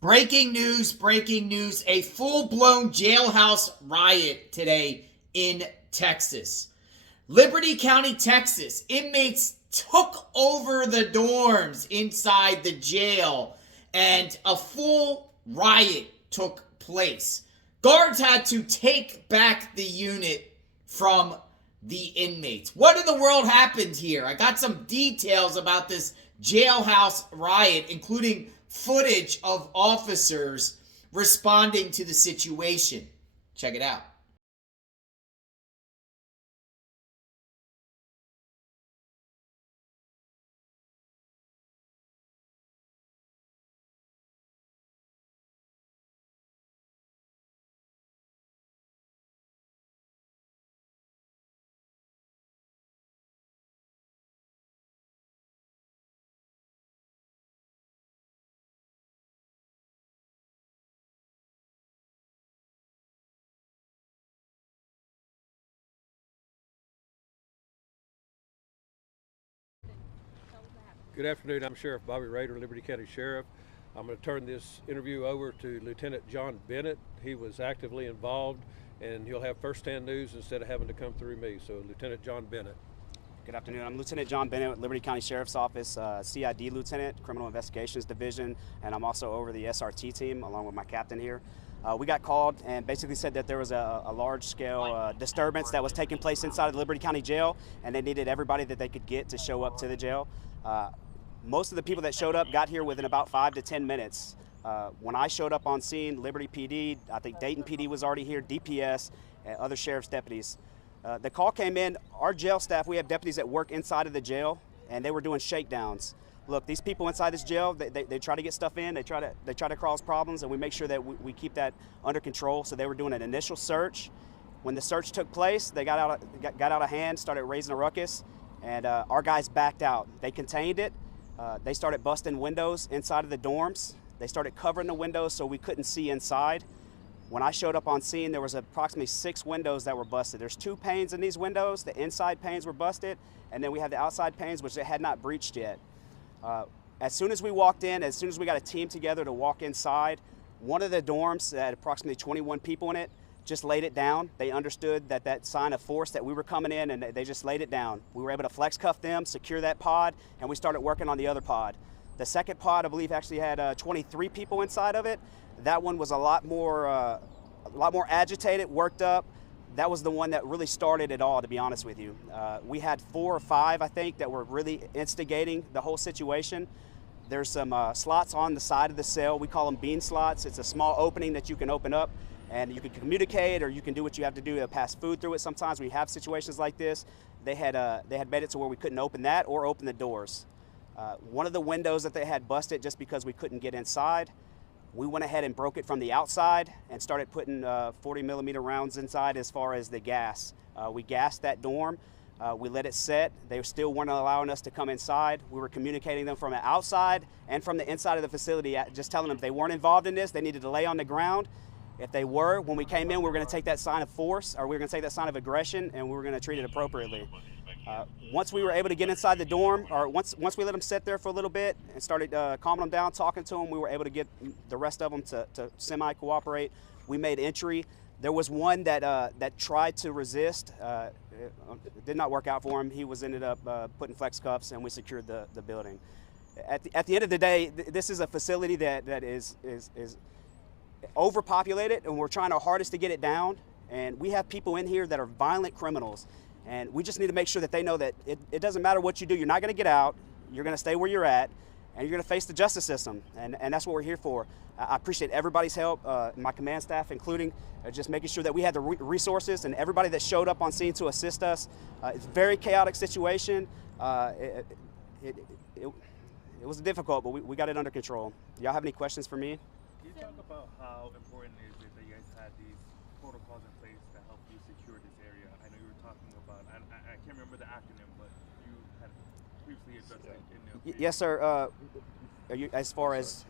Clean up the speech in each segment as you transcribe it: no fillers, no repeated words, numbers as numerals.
Breaking news, a full-blown jailhouse riot today in Texas. Liberty County, Texas. Inmates took over the dorms inside the jail and a full riot took place. Guards had to take back the unit from the inmates. What in the world happened here? I got some details about this jailhouse riot, including footage of officers responding to the situation. Check it out. Good afternoon. I'm Sheriff Bobby Rader, Liberty County Sheriff. I'm going to turn this interview over to Lieutenant John Bennett. He was actively involved, and he'll have first-hand news instead of having to come through me. So, Lieutenant John Bennett. Good afternoon. I'm Lieutenant John Bennett with Liberty County Sheriff's Office, CID Lieutenant, Criminal Investigations Division, and I'm also over the SRT team along with my captain here. We got called and basically said that there was a large-scale disturbance that was taking place inside of the Liberty County Jail, and they needed everybody that they could get to show up to the jail. Most of the people that showed up got here within about 5 to 10 minutes. When I showed up on scene, Liberty PD, I think Dayton PD was already here, DPS, and other sheriff's deputies. The call came in, our jail staff, we have deputies that work inside of the jail, and they were doing shakedowns. Look, these people inside this jail, they try to get stuff in, they try to cause problems, and we make sure that we keep that under control. So they were doing an initial search. When the search took place, they got out of hand, started raising a ruckus, and our guys backed out. They contained it. They started busting windows inside of the dorms. They started covering the windows so we couldn't see inside. When I showed up on scene, there was approximately 6 windows that were busted. There's 2 panes in these windows. The inside panes were busted, and then we have the outside panes, which they had not breached yet. As soon as we walked in, as soon as we got a team together to walk inside, one of the dorms that had approximately 21 people in it just laid it down. They understood that sign of force that we were coming in, and they just laid it down. We were able to flex cuff them, secure that pod, and we started working on the other pod. The second pod, I believe, actually had 23 people inside of it. That one was a lot more agitated, worked up. That was the one that really started it all, to be honest with you. We had 4 or 5, I think, that were really instigating the whole situation. There's some slots on the side of the cell. We call them bean slots. It's a small opening that you can open up, and you can communicate, or you can do what you have to do to pass food through it. Sometimes we have situations like this. They had made it to where we couldn't open that or open the doors. One of the windows that they had busted just because we couldn't get inside, we went ahead and broke it from the outside and started putting 40 millimeter rounds inside as far as the gas. We gassed that dorm. We let it set. They still weren't allowing us to come inside. We were communicating them from the outside and from the inside of the facility, just telling them if they weren't involved in this, they needed to lay on the ground. If they were, when we came in, we were going to take that sign of force, or we were going to take that sign of aggression, and we were going to treat it appropriately. Once we were able to get inside the dorm, or once we let them sit there for a little bit and started calming them down, talking to them, we were able to get the rest of them to semi-cooperate. We made entry. There was one that tried to resist. It did not work out for him. He ended up putting flex cuffs, and we secured the building. At the end of the day, this is a facility that is overpopulated, and we're trying our hardest to get it down. And we have people in here that are violent criminals, and we just need to make sure that they know that it doesn't matter what you do. You're not going to get out. You're going to stay where you're at, and you're going to face the justice system, and that's what we're here for. I appreciate everybody's help, my command staff including, just making sure that we had the resources and everybody that showed up on scene to assist us. It's a very chaotic situation. It was difficult, but we got it under control. Y'all have any questions for me? Can you talk about how important is it that you guys had these protocols in place to help you secure this area? I know you were talking about, I can't remember the acronym, but you had previously addressed it in the Yes, sir. Are you, as far as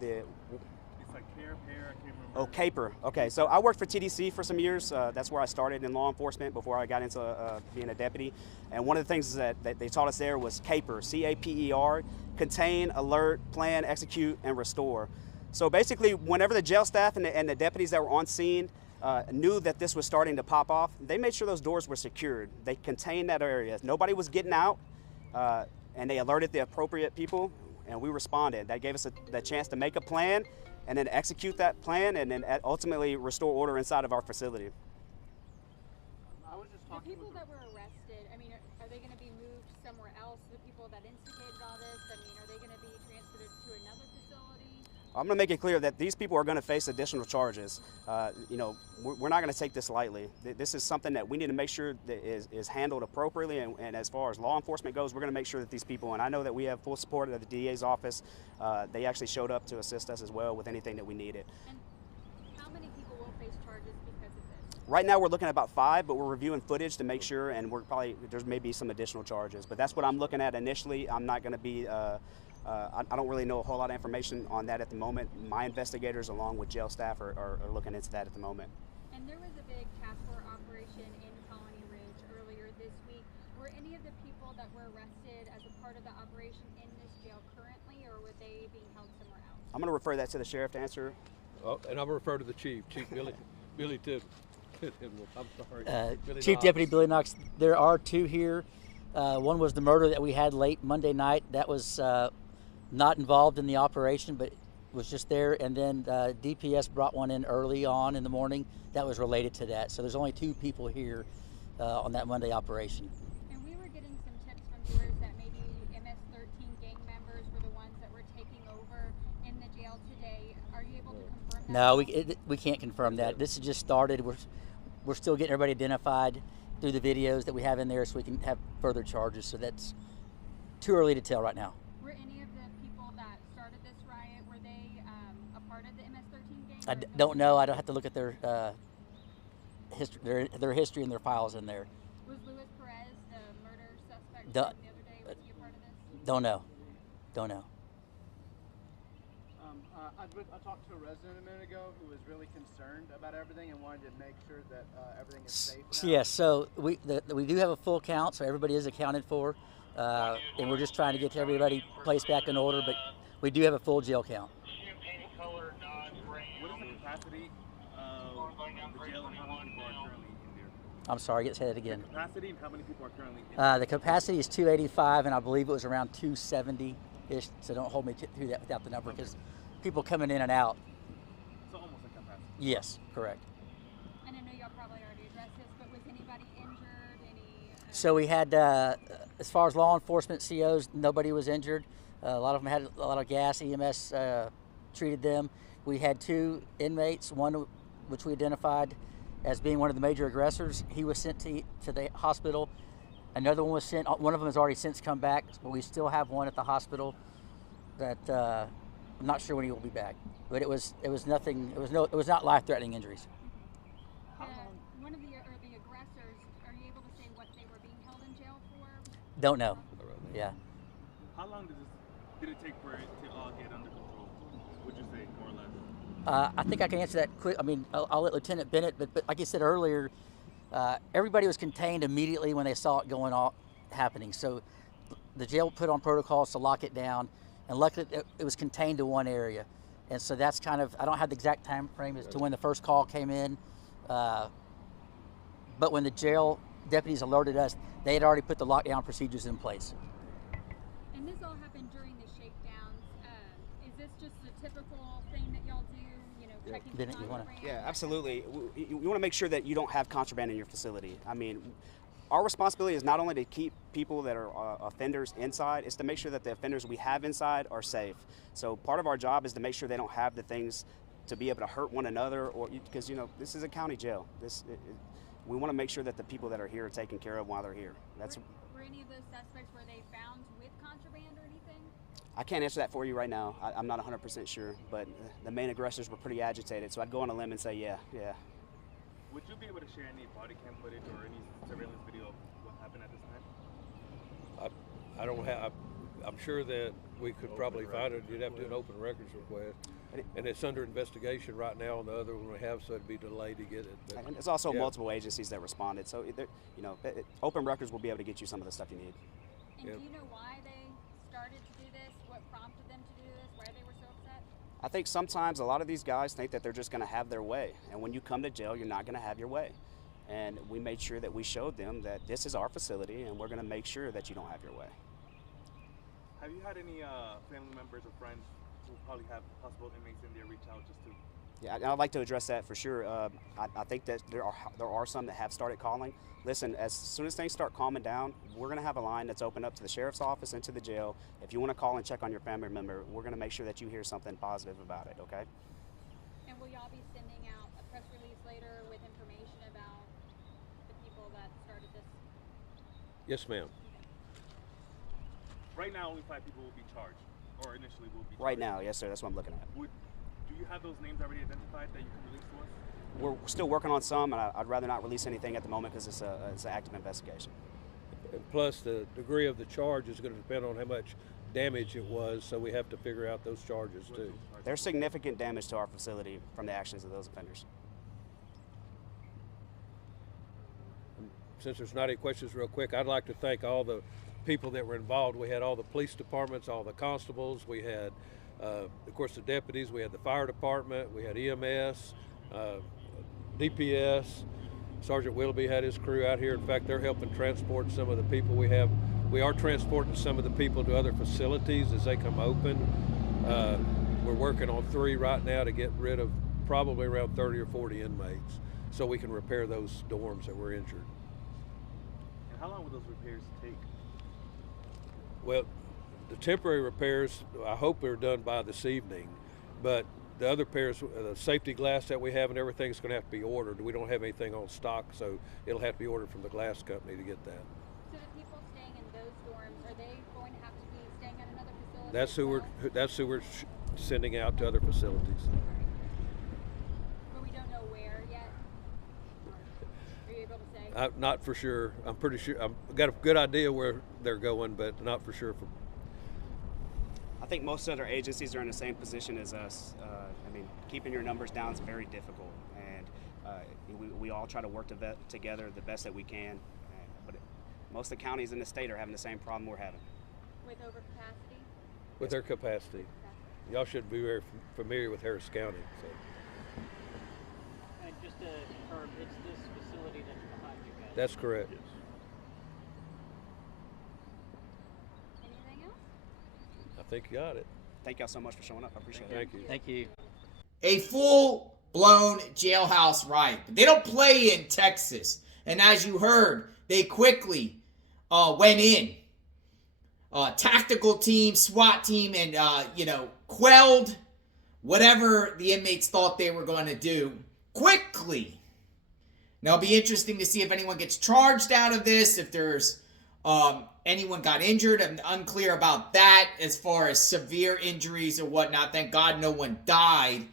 the... It's like CARE, I can't remember. Oh, CAPER. Okay, so I worked for TDC for some years. That's where I started in law enforcement before I got into being a deputy. And one of the things that they taught us there was CAPER, C-A-P-E-R, contain, alert, plan, execute, and restore. So basically, whenever the jail staff and the deputies that were on scene knew that this was starting to pop off, they made sure those doors were secured. They contained that area. Nobody was getting out, and they alerted the appropriate people, and we responded. That gave us the chance to make a plan and then execute that plan and then ultimately restore order inside of our facility. The people that were arrested, I mean, are they going to be moved somewhere else? The people that instigated all this, I mean, are they going to be transferred to another facility? I'm going to make it clear that these people are going to face additional charges. We're not going to take this lightly. This is something that we need to make sure that is handled appropriately. And as far as law enforcement goes, we're going to make sure that these people, and I know that we have full support of the DA's office. They actually showed up to assist us as well with anything that we needed. And how many people will face charges because of this? Right now we're looking at about 5, but we're reviewing footage to make sure, and there's maybe some additional charges. But that's what I'm looking at initially. I'm not going to be. I don't really know a whole lot of information on that at the moment. My investigators, along with jail staff, are looking into that at the moment. And there was a big task force operation in Colony Ridge earlier this week. Were any of the people that were arrested as a part of the operation in this jail currently, or were they being held somewhere else? I'm going to refer that to the sheriff to answer. Oh, and I'm going to refer to the chief, Chief Billy Tibbs. I'm sorry. Billy Chief Knox. Deputy Billy Knox, there are 2 here. One was the murder that we had late Monday night. That was not involved in the operation, but was just there. And then DPS brought one in early on in the morning that was related to that. So there's only 2 people here on that Monday operation. And we were getting some tips from viewers that maybe MS-13 gang members were the ones that were taking over in the jail today. Are you able to confirm that? No, we can't confirm that. This has just started. We're still getting everybody identified through the videos that we have in there so we can have further charges. So that's too early to tell right now. Were any of the people that started this riot, were they a part of the MS-13 gang? I don't know. I don't have to look at their history, their history and their files in there. Was Luis Perez the murder suspect Don't- from the other day? Was he a part of this? Don't know. Don't know. I talked to a resident a minute ago who was really concerned about everything and wanted to make sure that everything is safe now. Yes, so we do have a full count, so everybody is accounted for, and we're just trying to get everybody placed back in order, but we do have a full jail count. What is the capacity of the jail and how many people are currently in there? I'm sorry, say that again. Capacity and how many people are currently in there? The capacity is 285, and I believe it was around 270-ish, so don't hold me to that without the number, because people coming in and out. So almost a capacity. Yes, correct. And I know y'all probably already addressed this, but was anybody injured? So we had, as far as law enforcement COs, nobody was injured. A lot of them had a lot of gas. EMS treated them. We had 2 inmates, one which we identified as being one of the major aggressors. He was sent to the hospital. Another one was sent. One of them has already since come back, but we still have one at the hospital that I'm not sure when he will be back. But it was nothing. It was not life-threatening injuries. One of the aggressors, are you able to say what they were being held in jail for? Don't know. Yeah. How long did it take for it to all get under control? Would you say, more or less? I think I can answer that quick. I mean, I'll let Lieutenant Bennett, but like I said earlier, everybody was contained immediately when they saw it going on, happening. So the jail put on protocols to lock it down, and luckily it was contained to one area. And so that's kind of, I don't have the exact time frame as to when the first call came in, but when the jail deputies alerted us, they had already put the lockdown procedures in place. And this all happened during the shakedowns. Is this just a typical thing that y'all do, checking Bennett, for you wanna- contraband? Yeah, absolutely. You want to make sure that you don't have contraband in your facility. I mean, our responsibility is not only to keep people that are offenders inside, it's to make sure that the offenders we have inside are safe. So part of our job is to make sure they don't have the things to be able to hurt one another, or because this is a county jail. We want to make sure that the people that are here are taken care of while they're here. Were any of those suspects, were they found with contraband or anything? I can't answer that for you right now. I'm not 100% sure, but the main aggressors were pretty agitated, so I'd go on a limb and say yeah. Would you be able to share any body cam footage or any surveillance video of what happened at this time? I don't have. I'm sure that we could probably find it. You'd have to do an open records request, and it's under investigation right now on the other one we have, so it'd be delayed to get it. But, And there's also yeah. multiple agencies that responded, so open records will be able to get you some of the stuff you need. And Yep. do you know why they started to do this? What prompted them to do this? Why they were so upset? I think sometimes a lot of these guys think that they're just going to have their way. And when you come to jail, you're not going to have your way. And we made sure that we showed them that this is our facility and we're going to make sure that you don't have your way. Have you had any family members or friends who probably have possible inmates in there reach out just to? Yeah, I'd like to address that for sure. I think that there are some that have started calling. Listen, as soon as things start calming down, we're going to have a line that's open up to the sheriff's office and to the jail. If you want to call and check on your family member, we're going to make sure that you hear something positive about it, okay? And will y'all be sending out a press release later with information about the people that started this? Yes, ma'am. Right now, only 5 people will be charged, or initially will be charged. Right now, yes, sir. That's what I'm looking at. Do you have those names already identified that you can release to us? We're still working on some, and I'd rather not release anything at the moment because it's an active investigation. And plus, the degree of the charge is going to depend on how much damage it was, so we have to figure out those charges too. There's significant damage to our facility from the actions of those offenders. Since there's not any questions, real quick, I'd like to thank all the people that were involved. We had all the police departments, all the constables, we had, of course, the deputies, we had the fire department, we had EMS, DPS. Sergeant Willoughby had his crew out here. In fact, they're helping transport some of the people we have. We are transporting some of the people to other facilities as they come open. We're working on 3 right now to get rid of probably around 30 or 40 inmates so we can repair those dorms that were injured. And how long will those repairs take? Well, the temporary repairs, I hope they're done by this evening, but the other repairs, the safety glass that we have and everything is going to have to be ordered. We don't have anything on stock, so it'll have to be ordered from the glass company to get that. So the people staying in those dorms, are they going to have to be staying at another facility? That's who we're sending out to other facilities. But we don't know where yet? Are you able to say? Not for sure. I'm pretty sure. I've got a good idea where they're going, but not for sure. I think most other agencies are in the same position as us. I mean, keeping your numbers down is very difficult, and we all try to work together the best that we can. But most of the counties in the state are having the same problem we're having. With overcapacity? With their capacity. Y'all should be very familiar with Harris County. So. And just to confirm, it's this facility that's behind you guys? That's correct. Yes. Anything else? I think you got it. Thank y'all so much for showing up. I appreciate it. Thank you. Thank you. A full-blown jailhouse riot. They don't play in Texas. And as you heard, they quickly went in. Tactical team, SWAT team, and, quelled whatever the inmates thought they were going to do quickly. Now, it'll be interesting to see if anyone gets charged out of this, if there's anyone got injured. I'm unclear about that as far as severe injuries or whatnot. Thank God no one died.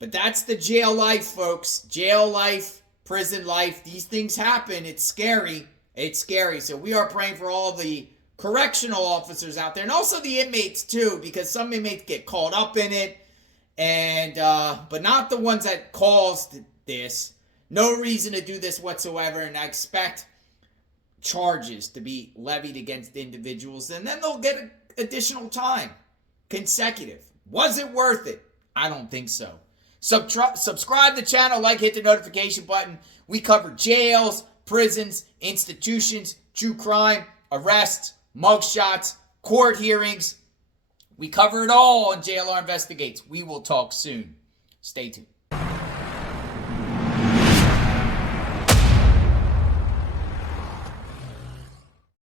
But that's the jail life, folks. Jail life, prison life. These things happen. It's scary. It's scary. So we are praying for all the correctional officers out there and also the inmates too, because some inmates get caught up in it, and but not the ones that caused this. No reason to do this whatsoever, and I expect charges to be levied against individuals, and then they'll get additional time, consecutive. Was it worth it? I don't think so. Subscribe to the channel, hit the notification button. We cover jails, prisons, institutions, true crime, arrests, mugshots, court hearings. We cover it all on JLR Investigates. We will talk soon. Stay tuned.